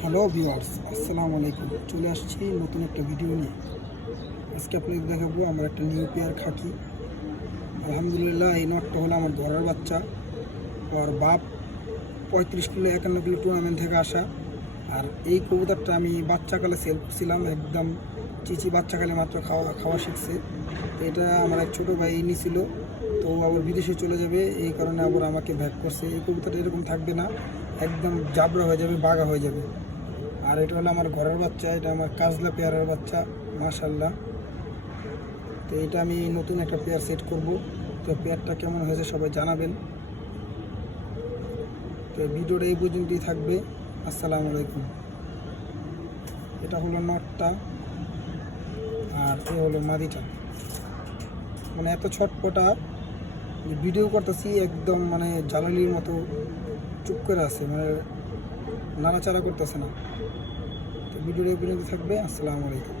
Hello viewers, আসসালামু আলাইকুম। চলে আসছি নতুন একটা ভিডিও নিয়ে। আজকে আপনাদের দেখাবো আমার একটা নিউ পেয়ার খাকি। আলহামদুলিল্লাহ, এই নটটা হলো আমার ঘরের বাচ্চা। ওর বাপ 35 কিলো 51 কিলো টুর্নামেন্ট থেকে আসা। আর এই কবুতরটা আমি বাচ্চাকালে সেল করছিলাম, একদম চিচি বাচ্চাকালে মাত্র খাওয়া খাওয়া শিখছে। তো এটা আমার এক ছোটো ভাই নিছিল, তো আবার বিদেশে চলে যাবে, এই কারণে আবার আমাকে ব্যাক করছে। এই কবুতরটা এরকম থাকবে না, একদম জাবরা হয়ে যাবে, বাঘা হয়ে যাবে। আর এটা হলো আমার ঘরের বাচ্চা, এটা আমার কাজলা পেয়ারের বাচ্চা, মাশাল্লাহ। তো এটা আমি নতুন একটা পেয়ার সেট করব। তো পেয়ারটা কেমন হয়েছে সবাই জানাবেন। তো ভিডিওটা এই পর্যন্তই থাকবে। আসসালামু আলাইকুম। এটা হলো নটটা, আর এ হলো মাদিটা। মানে এত ছটপটা যে ভিডিও করতেছি, একদম মানে জ্বালালির মতো চুপ করে আছে, মানে নাড়াচাড়া করতেছে না। তো ভিডিওটা এই পর্যন্ত থাকবে। আসসালামু আলাইকুম।